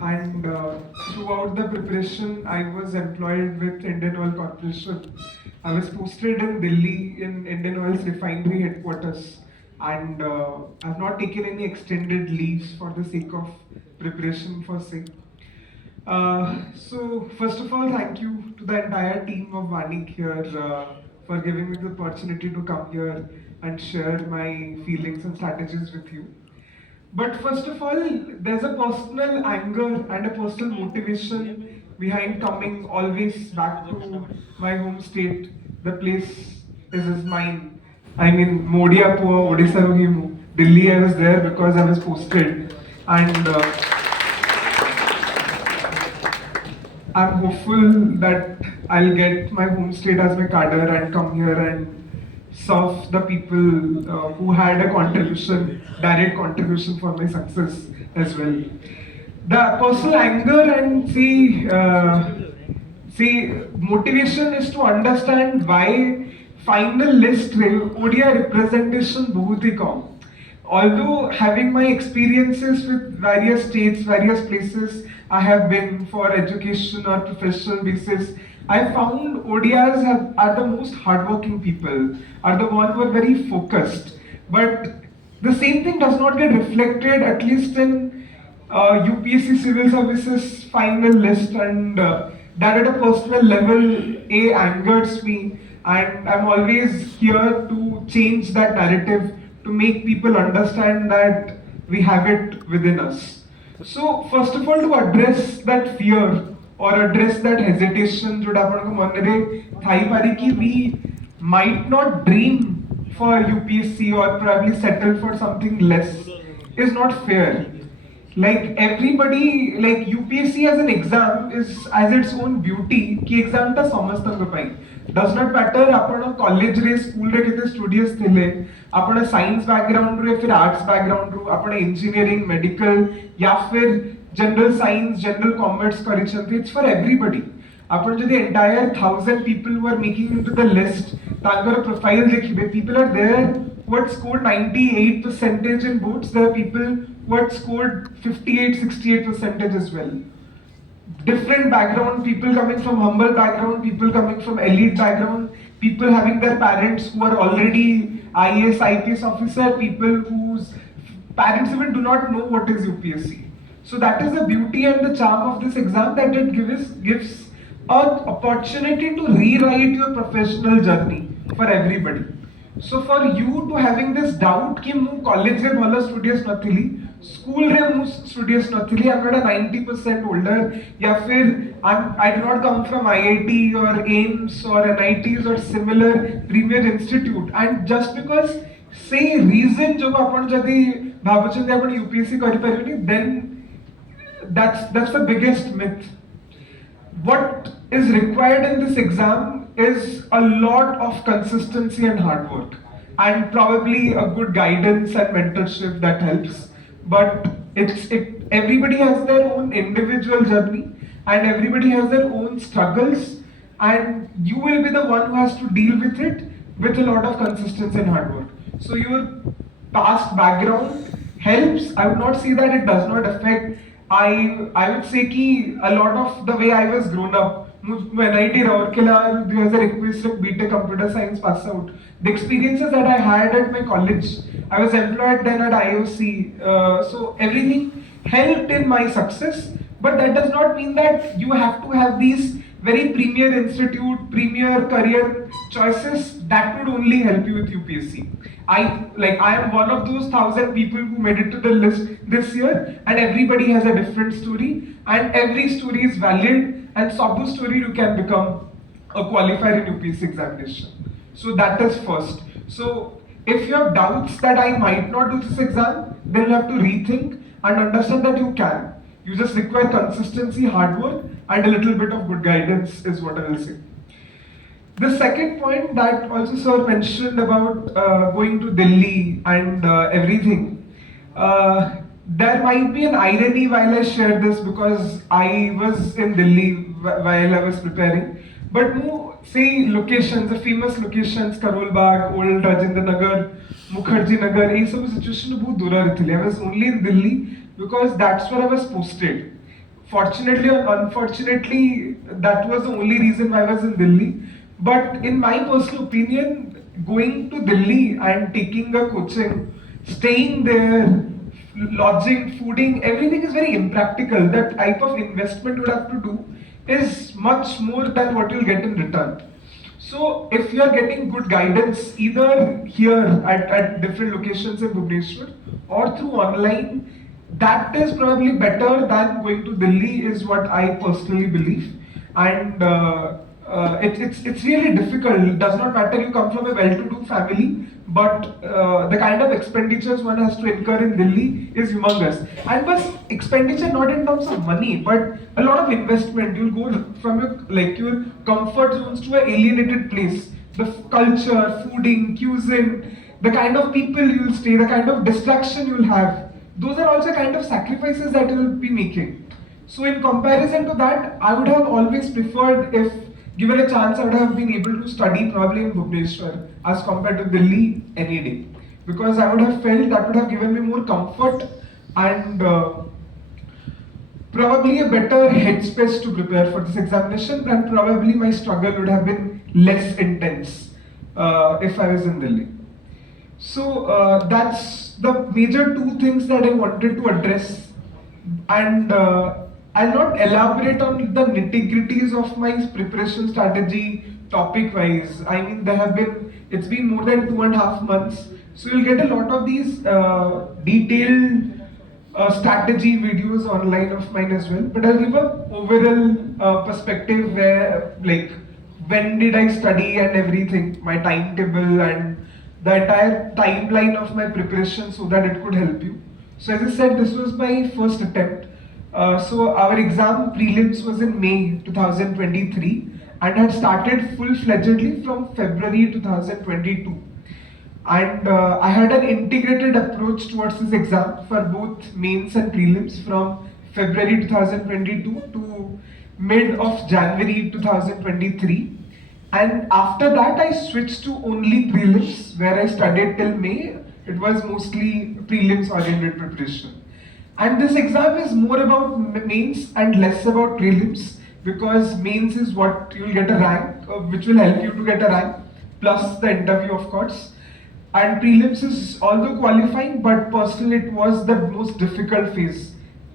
and throughout the preparation, I was employed with Indian Oil Corporation. I was posted in Delhi in Indian Oil's refinery headquarters, and I've not taken any extended leaves for the sake of preparation for SIG. So first of all, thank you to the entire team of Vanik here for giving me the opportunity to come here and share my feelings and strategies with you. But first of all, there's a personal anger and a personal motivation behind coming always back to my home state. The place is mine. I mean, Modia po Odisha Rohimu. Delhi, I was there because I was posted, and I'm hopeful that I'll get my home state as my cadre and come here and serve the people who had a contribution, direct contribution for my success as well. The personal anger and motivation is to understand why final list ODI representation बहुत ही कम. Although having my experiences with various states, various places I have been for education or professional basis, I found are the most hardworking people, are the one who are very focused. But the same thing does not get reflected, at least in UPSC Civil Services final list, and that at a personal level, angers me, and I'm always here to change that narrative to make people understand that we have it within us. So first of all, to address that fear or address that hesitation, जोड़ा अपन को मन रे Thai पारी कि we might not dream for UPSC or probably settle for something less is not fair. Like everybody, like UPSC as an exam is as its own beauty. कि exam टा समस्तंग पाई. Does not matter आपण college रे school रे केते studious थिले आपण science background रे फिर आर्ट्स बैकग्राउंड रू आपण इंजीनियरिंग मेडिकल या फिर जनरल साइंस जनरल कॉमर्स करिसंती इट्स फॉर एवरीबॉडी आपण जदी entire 1000 people who are making into the list तांकर प्रोफाइल देखिबे people are there who had scored 98% in boards. There are people who had scored 58 68% as well. Different background, people coming from humble background, people coming from elite background, people having their parents who are already IAS, IPS officer, people whose parents even do not know what is UPSC. So that is the beauty and the charm of this exam, that it gives an opportunity to rewrite your professional journey for everybody. So for you to having this doubt कि मु college रे भलो studious नथिली, school रे मु studious नथिली, I'm not a 90% older, या फिर I do not come from IIT or AIMS or NITs or similar premier institute, and just because say reason जो अपन जदी भाबुचंदी अपन UPSC करि परिबनी, then that's the biggest myth. What is required in this exam is a lot of consistency and hard work, and probably a good guidance and mentorship that helps. But everybody has their own individual journey, and everybody has their own struggles, and you will be the one who has to deal with it with a lot of consistency and hard work. So your past background helps. I would not say that it does not affect. I would say कि a lot of the way I was grown up, NIT Rourkela 2021 BTech Computer Science pass out. The experiences that I had at my college, I was employed then at IOC, so everything helped in my success. But that does not mean that you have to have these very premier institute, premier career choices that would only help you with UPSC. I am one of those 1000 people who made it to the list this year, and everybody has a different story, and every story is valid, and Sabu story you can become a qualifier in UPSC examination. So that is first. So if you have doubts that I might not do this exam, then you have to rethink and understand that you can. You just require consistency, hard work, and a little bit of good guidance is what I will say. The second point that also sir mentioned about going to Delhi and everything, there might be an irony while I shared this, because I was in Delhi while I was preparing. But say locations, the famous locations, Karol Bagh, Old Rajendra Nagar, Mukherjee Nagar, ये सब situation बहुत दूर रहती है. I was only in Delhi because that's where I was posted. Fortunately or unfortunately, that was the only reason why I was in Delhi. But in my personal opinion, going to Delhi and taking a coaching, staying there, lodging, fooding, everything is very impractical. That type of investment you would have to do is much more than what you'll get in return. So if you are getting good guidance either here at different locations in Bhubaneswar or through online, that is probably better than going to Delhi is what I personally believe. And it's really difficult. It does not matter you come from a well-to-do family, but the kind of expenditures one has to incur in Delhi is humongous. And plus expenditure not in terms of money, but a lot of investment. You'll go from your comfort zones to an alienated place. The culture, fooding, cuisine, the kind of people you'll stay, the kind of distraction you'll have. Those are also kind of sacrifices that you'll be making. So in comparison to that, I would have always preferred, if given a chance, I would have been able to study probably in Bhubaneswar as compared to Delhi any day. Because I would have felt that would have given me more comfort and probably a better headspace to prepare for this examination, and probably my struggle would have been less intense if I was in Delhi. So that's the major two things that I wanted to address, and I'll not elaborate on the nitty-gritties of my preparation strategy topic-wise. I mean, it's been more than 2.5 months, so you'll get a lot of these detailed strategy videos online of mine as well. But I'll give a overall perspective where, like, when did I study and everything, my timetable and the entire timeline of my preparation so that it could help you. So as I said, this was my first attempt. So our exam prelims was in May 2023 and had started full-fledgedly from February 2022. And I had an integrated approach towards this exam for both mains and prelims from February 2022 to mid of January 2023. And after that, I switched to only prelims, where I studied till May. It was mostly prelims oriented preparation. And this exam is more about mains and less about prelims, because mains is what you'll get a rank, which will help you to get a rank, plus the interview, of course. And prelims is although qualifying, but personally it was the most difficult phase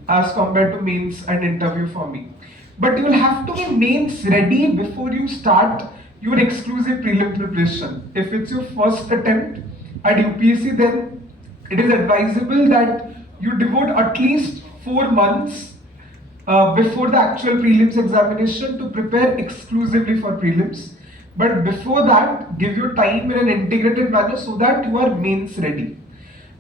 as compared to mains and interview for me. But you will have to be mains ready before you start your exclusive prelim preparation. If it's your first attempt at UPSC, then it is advisable that you devote at least 4 months before the actual prelims examination to prepare exclusively for prelims. But before that, give your time in an integrated manner so that you are mains ready.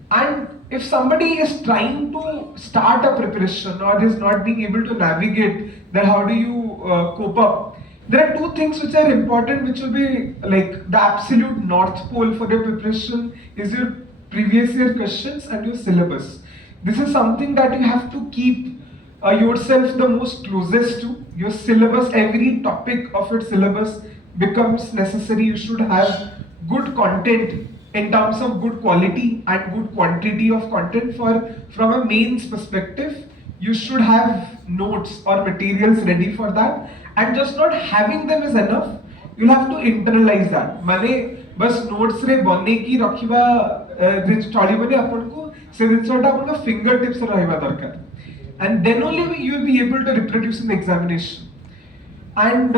And if somebody is trying to start a preparation or is not being able to navigate, then how do you cope up? There are two things which are important, which will be like the absolute north pole for your preparation is your previous year questions and your syllabus. This is something that you have to keep yourself the most closest to. Your syllabus, every topic of your syllabus becomes necessary. You should have good content in terms of good quality and good quantity of content. From a mains perspective, you should have notes or materials ready for that, and just not having them is enough. You'll have to internalize that. माने बस notes रे बने की रखिबा चली बने अपन को से जिनसटा अपन का finger tips रहइबा दरकार, and then only you will be able to reproduce in the examination. And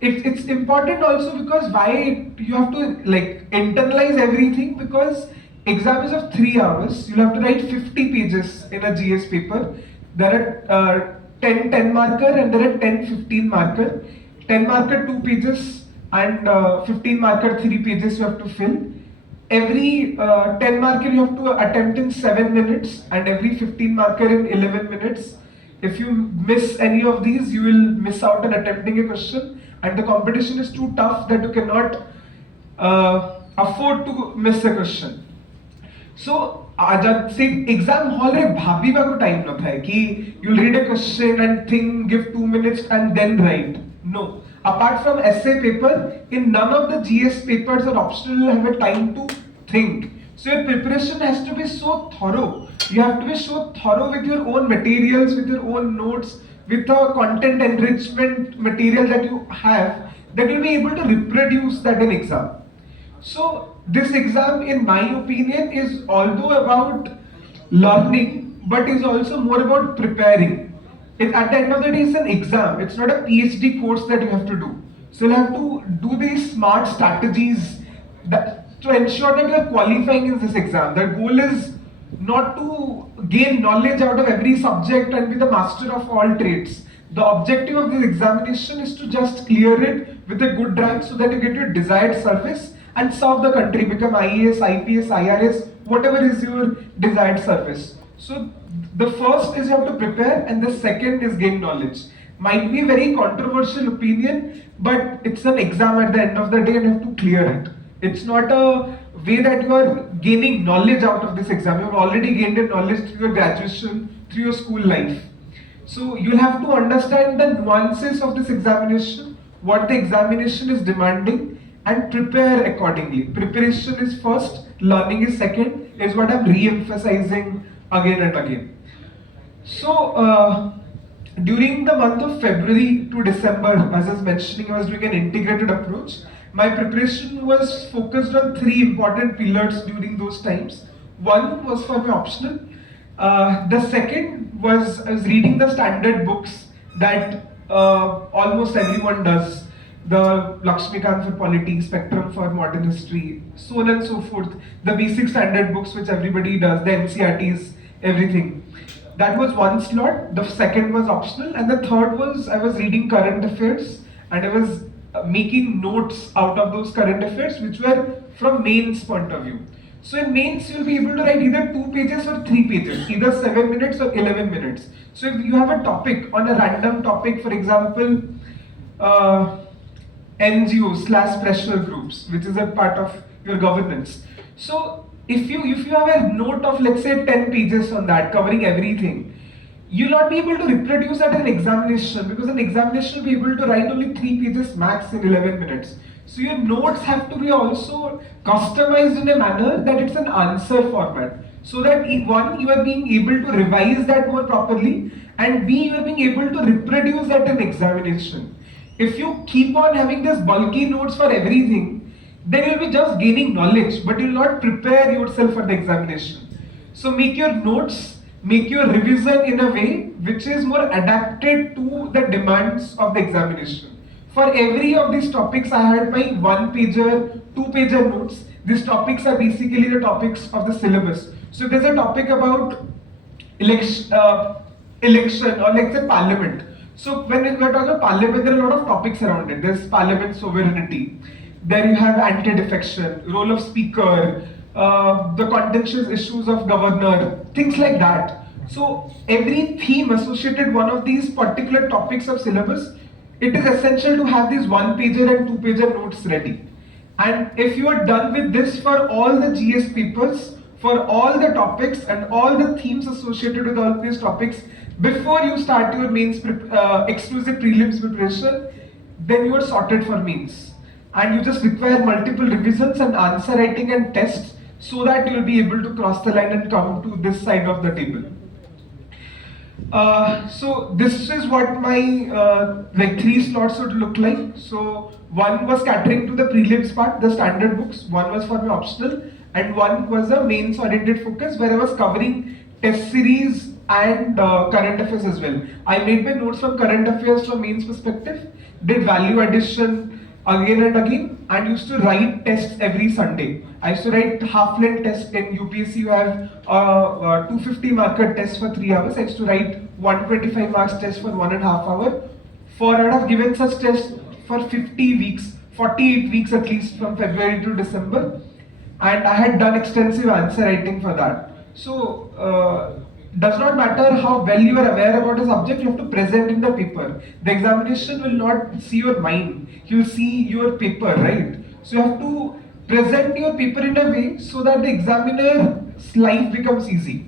it's important also because why you have to like internalize everything, because exam is of 3 hours. You'll have to write 50 pages in a GS paper. There are 10 marker and there are 10 15 marker. 10 marker 2 pages and 15 marker 3 pages you have to fill. Every 10 marker you have to attempt in 7 minutes and every 15 marker in 11 minutes. If you miss any of these, you will miss out on attempting a question, and the competition is too tough that you cannot afford to miss a question. So जब से exam hall रे भाबीबा को time न था कि you will read a question and think, give 2 minutes and then write. No. Apart from essay paper, in none of the GS papers or optional you have a time to think. So your preparation has to be so thorough. You have to be so thorough with your own materials, with your own notes, with the content enrichment material that you have, that you'll be able to reproduce that in exam. So this exam, in my opinion, is although about learning, but is also more about preparing. At the end of the day, it's an exam. It's not a PhD course that you have to do. So you'll have to do these smart strategies to ensure that you're qualifying in this exam. The goal is not to gain knowledge out of every subject and be the master of all trades. The objective of this examination is to just clear it with a good rank so that you get your desired service and serve the country, become IAS, IPS, IRS, whatever is your desired service. So the first is you have to prepare, and the second is gain knowledge. Might be a very controversial opinion, but it's an exam at the end of the day and you have to clear it. It's not a way that you are gaining knowledge out of this exam. You have already gained your knowledge through your graduation, through your school life. So you'll have to understand the nuances of this examination, what the examination is demanding, and prepare accordingly. Preparation is first, learning is second, is what I'm re-emphasizing again and again. So during the month of February to December, as I was mentioning, I was doing an integrated approach. My preparation was focused on three important pillars during those times. One was for my optional. The second was I was reading the standard books that almost everyone does. The Lakshmikant for Polity, Spectrum for Modern History, so on and so forth. The basic standard books which everybody does, the NCRTs, everything. That was one slot. The second was optional, and the third was I was reading current affairs and I was making notes out of those current affairs which were from mains point of view. So in mains you'll be able to write either 2 pages or 3 pages, either 7 minutes or 11 minutes. So if you have a topic on a random topic, for example, NGOs / pressure groups, which is a part of your governance. So if you have a note of, let's say, 10 pages on that covering everything, you'll not be able to reproduce that in an examination, because an examination will be able to write only 3 pages max in 11 minutes. So your notes have to be also customized in a manner that it's an answer format, so that one, you are being able to revise that more properly, and B, you are being able to reproduce that in examination. If you keep on having this bulky notes for everything, then you'll be just gaining knowledge, but you'll not prepare yourself for the examination. So make your notes, make your revision in a way which is more adapted to the demands of the examination. For every of these topics, I had my 1-pager, 2-pager notes. These topics are basically the topics of the syllabus. So if there's a topic about election or let's say parliament. So when we're talking about parliament, there are a lot of topics around it. There's parliament sovereignty. There you have anti-defection, role of speaker, the contentious issues of governor, things like that. So every theme associated one of these particular topics of syllabus, it is essential to have these 1-pager and 2-pager notes ready. And if you are done with this for all the GS papers, for all the topics and all the themes associated with all these topics, before you start your mains exclusive prelims preparation, then you are sorted for mains. And you just require multiple revisions and answer writing and tests, so that you will be able to cross the line and come to this side of the table. So this is what my like 3 slots would look like. So one was catering to the prelims part, the standard books, one was for my optional, and one was a mains oriented focus where I was covering test series and current affairs as well. I made my notes from current affairs from mains perspective, did value addition again and again, and used to write tests every Sunday. I used to write half-length tests. In UPSC you have 250 marker test for 3 hours. I used to write 125 marks test for 1.5 hours. I would have given such tests for 50 weeks, 48 weeks at least, from February to December, and I had done extensive answer writing for that. So does not matter how well you are aware about a subject, you have to present in the paper. The examination will not see your mind, he will see your paper, right? So you have to present your paper in a way so that the examiner's life becomes easy.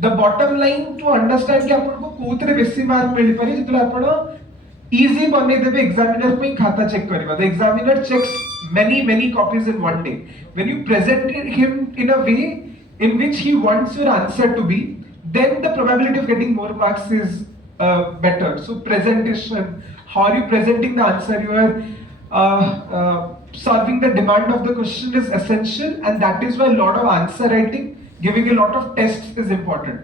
The bottom line to understand कि आपको कोतरे बेसी mark मिल पारे जितने आपनो easy बने देबे examiner को ही खाता check करेगा. The examiner checks many copies in one day. When you present him in a way in which he wants your answer to be, then the probability of getting more marks is better. So presentation, how are you presenting the answer? You are solving the demand of the question is essential, and that is why a lot of answer writing, giving a lot of tests is important.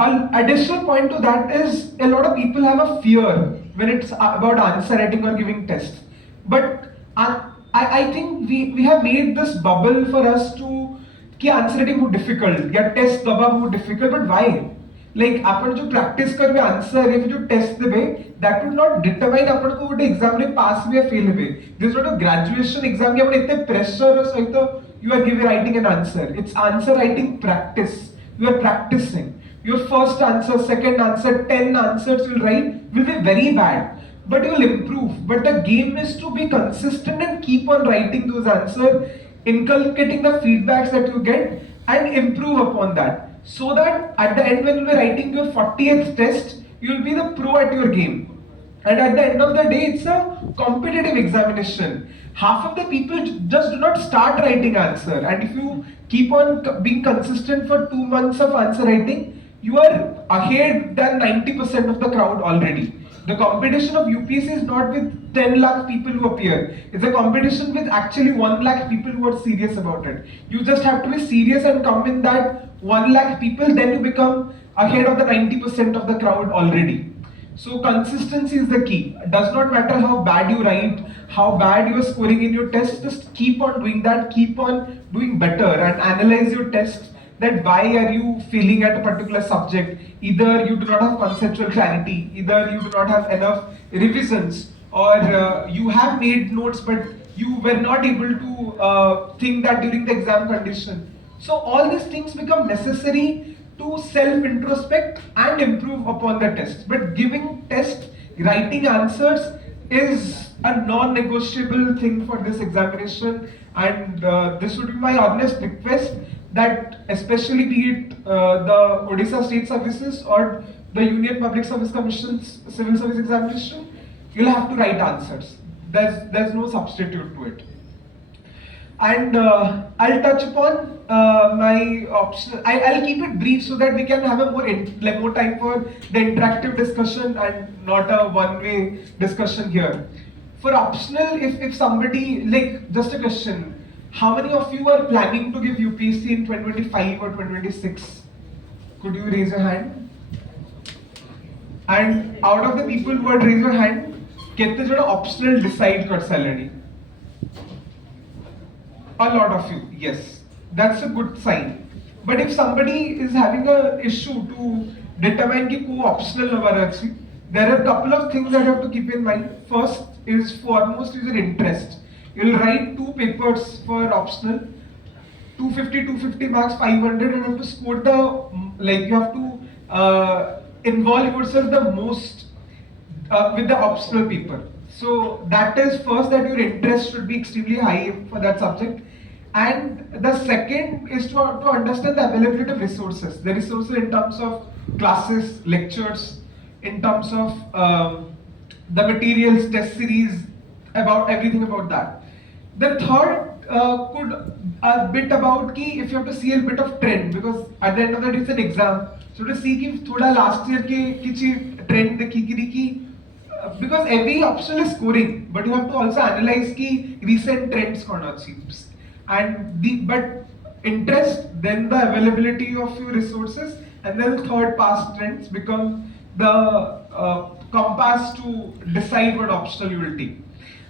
An additional point to that is a lot of people have a fear when it's about answer writing or giving tests. But I think we have made this bubble for us to कि answer writing बहुत difficult या test दबा बहुत difficult. But why? Like अपन जो practice करवे answer या फिर जो test देवे, that would not determine अपन को वो exam में pass भी या fail भी. This is not a graduation exam कि अपन इतने pressure और सहित you are giving writing an answer. It's answer writing practice. You are practicing. Your first answer, second answer, 10 answers you'll write will be very bad, but you will improve. But the game is to be consistent and keep on writing those answers, inculcating the feedbacks that you get and improve upon that. So that at the end when you'll be writing your 40th test, you'll be the pro at your game. And at the end of the day, it's a competitive examination. Half of the people just do not start writing answer. And if you keep on being consistent for 2 months of answer writing, you are ahead than 90% of the crowd already. The competition of UPSC is not with 10 lakh people who appear. It's a competition with actually 1 lakh people who are serious about it. You just have to be serious and come in that 1 lakh people, then you become ahead of the 90% of the crowd already. So consistency is the key. It does not matter how bad you write, how bad you are scoring in your test, just keep on doing that, keep on doing better and analyze your test. That why are you failing at a particular subject? Either you do not have conceptual clarity, either you do not have enough revisions, or you have made notes but you were not able to think that during the exam condition. So all these things become necessary to self-introspect and improve upon the test. But giving test, writing answers is a non-negotiable thing for this examination, and this would be my honest request that especially be it the Odisha State Services or the Union Public Service Commission's Civil Service Examination, you'll have to write answers. There's no substitute to it. And I'll touch upon my optional. I'll keep it brief so that we can have a more time for the interactive discussion and not a one-way discussion here. For optional, if somebody, like, just a question, how many of you are planning to give UPSC in 2025 or 2026? Could you raise your hand? And out of the people who had raised your hand, कितने जोड़ा optional decide कर salary? A lot of you, yes. That's a good sign. But if somebody is having a issue to determine कि को optional होगा अच्छी, there are a couple of things that you have to keep in mind. First is foremost is your interest. You'll write 2 papers for optional, 250 marks, 500, and you have to score the, like you have to involve yourself the most with the optional paper. So that is first, that your interest should be extremely high for that subject. And the second is to understand the availability of resources. The resources in terms of classes, lectures, in terms of the materials, test series, about everything about that. The third could a bit about ki if you have to see a bit of trend, because at the end of the day it's an exam. So to see ki thoda last year ke kichi trend dekhi ki because every optional is scoring, but you have to also analyze ki recent trends kona seems. And but interest, then the availability of your resources, and then the third past trends become the compass to decide what optional you will take.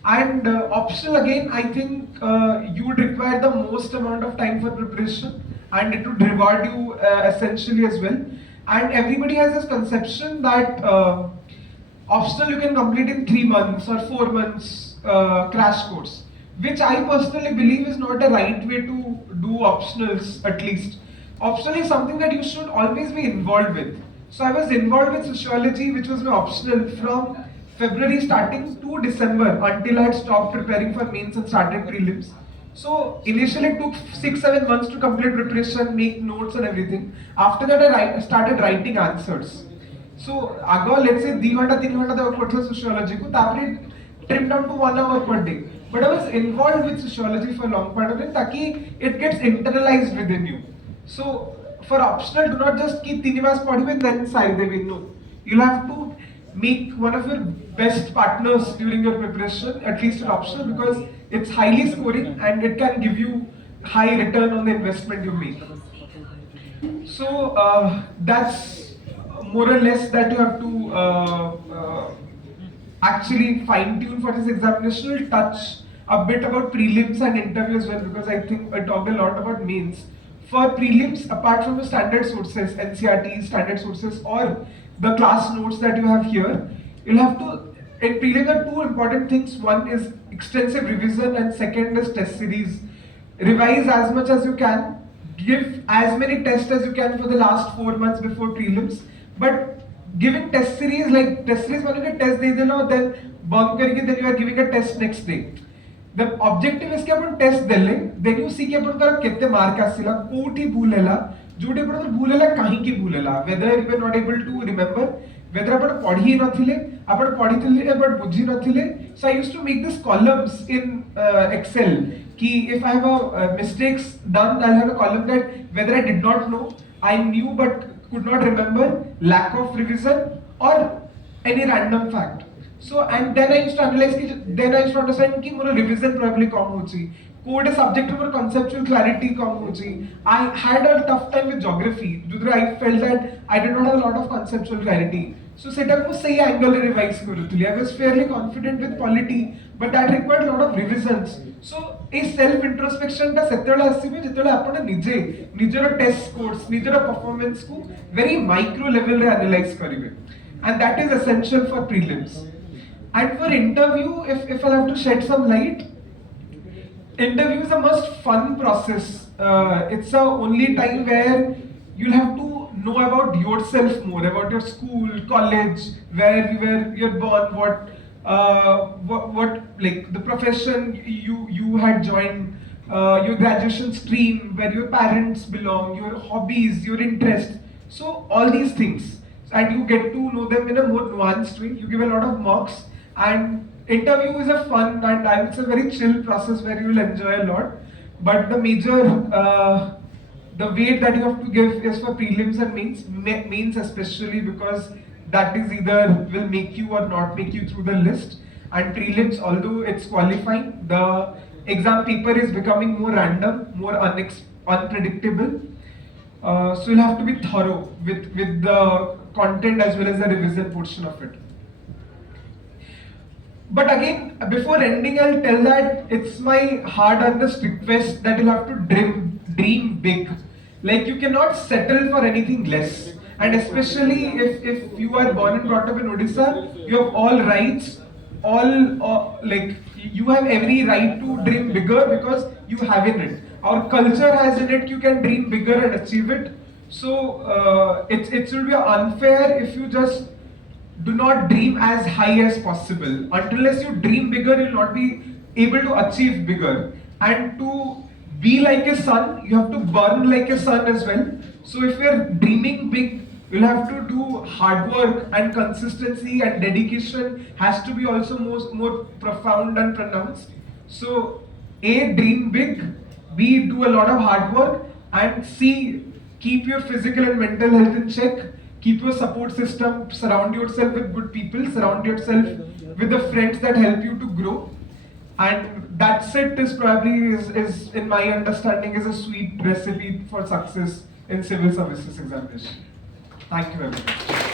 And optional, again, I think you would require the most amount of time for preparation, and it would reward you essentially as well. And everybody has this conception that optional you can complete in 3 months or 4 months crash course, which I personally believe is not the right way to do optionals. At least optional is something that you should always be involved with. So I was involved with sociology, which was my optional from February starting to December, until I had stopped preparing for mains and started prelims. So initially it took 6-7 months to complete preparation, make notes and everything. After that I started writing answers. So ago, let's say 2 घंटा 3 घंटा तक पढ़ते sociology को, तापरे trimmed down to 1 hour per day. but I was involved with sociology for a long part of it, ताकि it gets internalized within you. So for optional, do not just keep tinivas padibe and then side devi. No, you'll have to make one of your best partners during your preparation, at least in optional, because it's highly scoring and it can give you high return on the investment you make. So that's more or less that you have to actually fine tune for this examination. We'll touch a bit about prelims and interview as well, because I think I talked a lot about mains. For prelims, apart from the standard sources, NCRT, standard sources, or the class notes that you have here, you'll have to, in prelims there are two important things. One is extensive revision and second is test series. Revise as much as you can, give as many tests as you can for the last 4 months before prelims, but giving test series, like test series मान test दे देना, then bunk करके then you are giving a test next day. The objective is कि अपन test देले, then you see कि अपन तारा कितने mark आसिला, कोठी भूलेला, जोड़े अपन भूलेला कहीं की भूलेला, whether you were not able to remember, whether अपन पढ़ी न थिले, अपन पढ़ी थिले but बुझी न थिले. So I used to make these columns in Excel. Ki if I have a mistakes done, I'll have a column that whether I did not know, I knew but could not remember, lack of revision, or any random fact. So and then I used to analyze ki, then I used to understand ki मोरा revision probably कम होची, code subject में conceptual clarity कम होची. I had a tough time with geography. I felt that I did not have a lot of conceptual clarity. So setup को सही angle revise करूँ. I was fairly confident with polity, but that required a lot of revisions. So a self introspection टा सेतेला आसीबे जेतेला आपण निजे निजर test scores निजर performance को very micro level रे analyze करिवे, and that is essential for prelims. And for interview, if I have to shed some light, interview is a most fun process. It's the only time where you'll have to know about yourself more, about your school, college, where you're born, what like the profession you had joined, your graduation stream, where your parents belong, your hobbies, your interests. So all these things, and you get to know them in a more nuanced way. You give a lot of marks, and interview is a fun and I would say very chill process where you will enjoy a lot. But the major the weight that you have to give is for prelims and mains especially, because that is either will make you or not make you through the list. And prelims, although it's qualifying, the exam paper is becoming more random, more unpredictable. So you'll have to be thorough with the content as well as the revision portion of it. But again, before ending, I'll tell that it's my hard-earned request that you'll have to dream big. Like you cannot settle for anything less. And especially if you are born and brought up in Odisha, you have all rights, like you have every right to dream bigger because you have in it. Our culture has in it, you can dream bigger and achieve it. So it will be unfair if you just do not dream as high as possible. Unless you dream bigger, you'll not be able to achieve bigger. And to be like a sun, you have to burn like a sun as well. So if you're dreaming big, you'll have to do hard work, and consistency and dedication has to be also more profound and pronounced. So A, dream big, B, do a lot of hard work, and C, keep your physical and mental health in check. Keep your support system, surround yourself with good people, surround yourself with the friends that help you to grow. And that's it, is probably is in my understanding is a sweet recipe for success in civil services examination. Thank you very much.